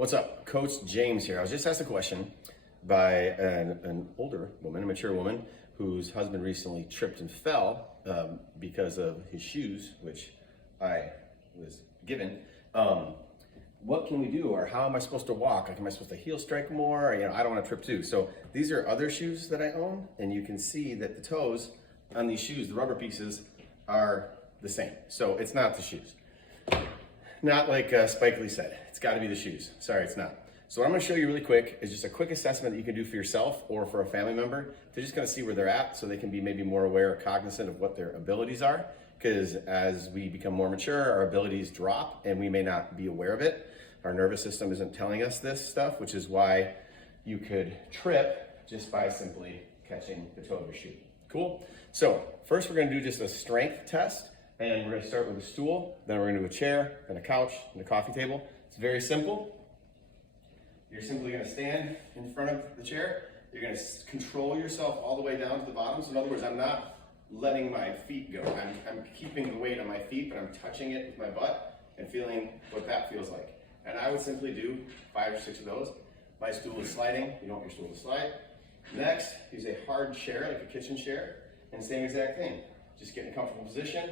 What's up? Coach James here. I was just asked a question by an older woman, a mature woman, whose husband recently tripped and fell because of his shoes, which I was given. What can we do, or how am I supposed to walk? Like, am I supposed to heel strike more? Or, I don't want to trip too. So these are other shoes that I own, and you can see that the toes on these shoes, the rubber pieces, are the same. So it's not the shoes. Not like Spike Lee said, it's got to be the shoes. Sorry, it's not. So what I'm going to show you really quick is just a quick assessment that you can do for yourself or for a family member to just kind of see where they're at, so they can be maybe more aware or cognizant of what their abilities are. Because as we become more mature, our abilities drop and we may not be aware of it. Our nervous system isn't telling us this stuff, which is why you could trip just by simply catching the toe of your shoe. Cool? So first we're going to do just a strength test. And we're going to start with a stool, then we're going to do a chair, then a couch, and a coffee table. It's very simple. You're simply going to stand in front of the chair. You're going to control yourself all the way down to the bottom. So in other words, I'm not letting my feet go. I'm keeping the weight on my feet, but I'm touching it with my butt and feeling what that feels like. And I would simply do 5 or 6 of those. My stool is sliding. You don't want your stool to slide. Next, use a hard chair, like a kitchen chair, and same exact thing. Just get in a comfortable position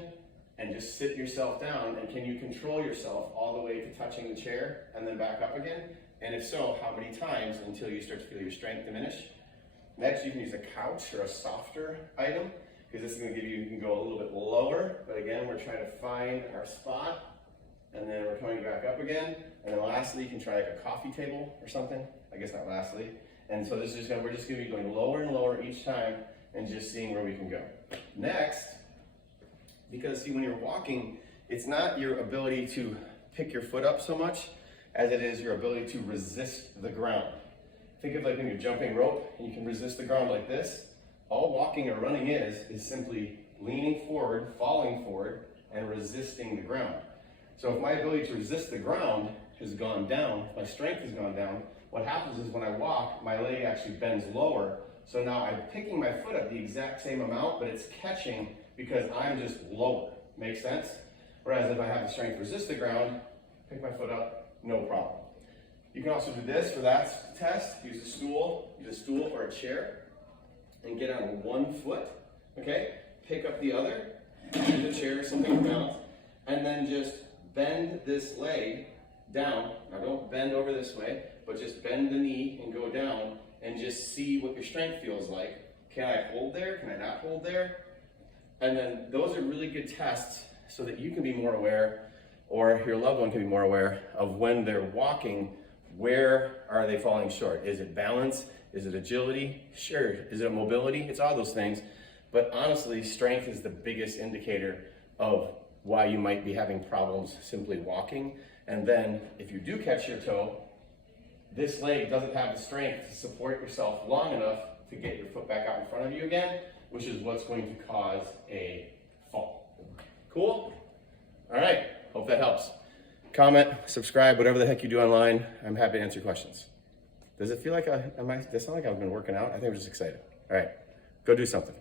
and just sit yourself down. And can you control yourself all the way to touching the chair and then back up again? And if so, how many times until you start to feel your strength diminish? Next, you can use a couch or a softer item, because this is going to give you can go a little bit lower, but again, we're trying to find our spot, and then we're coming back up again. And then lastly, you can try like a coffee table or something. I guess not lastly. And so this is we're just going to be going lower and lower each time and just seeing where we can go. Next, because see, when you're walking, it's not your ability to pick your foot up so much as it is your ability to resist the ground. Think of like when you're jumping rope and you can resist the ground like this. All walking or running is simply leaning forward, falling forward, and resisting the ground. So if my ability to resist the ground has gone down, if my strength has gone down, what happens is when I walk, my leg actually bends lower. So now I'm picking my foot up the exact same amount, but it's catching because I'm just lower. Make sense? Whereas if I have the strength to resist the ground, pick my foot up, no problem. You can also do this for that test. Use a stool or a chair, and get on one foot, okay? Pick up the other, use a chair or something to balance, and then just bend this leg down. Now don't bend over this way, but just bend the knee and go down and just see what your strength feels like. Can I hold there? Can I not hold there? And then those are really good tests so that you can be more aware, or your loved one can be more aware of when they're walking, where are they falling short? Is it balance? Is it agility? Sure. Is it mobility? It's all those things. But honestly, strength is the biggest indicator of why you might be having problems simply walking. And then if you do catch your toe, this leg doesn't have the strength to support yourself long enough to get your foot back out in front of you again, which is what's going to cause a fall. Cool? All right, hope that helps. Comment, subscribe, whatever the heck you do online. I'm happy to answer questions. Does it feel like does it sound like I've been working out? I think I'm just excited. All right, go do something.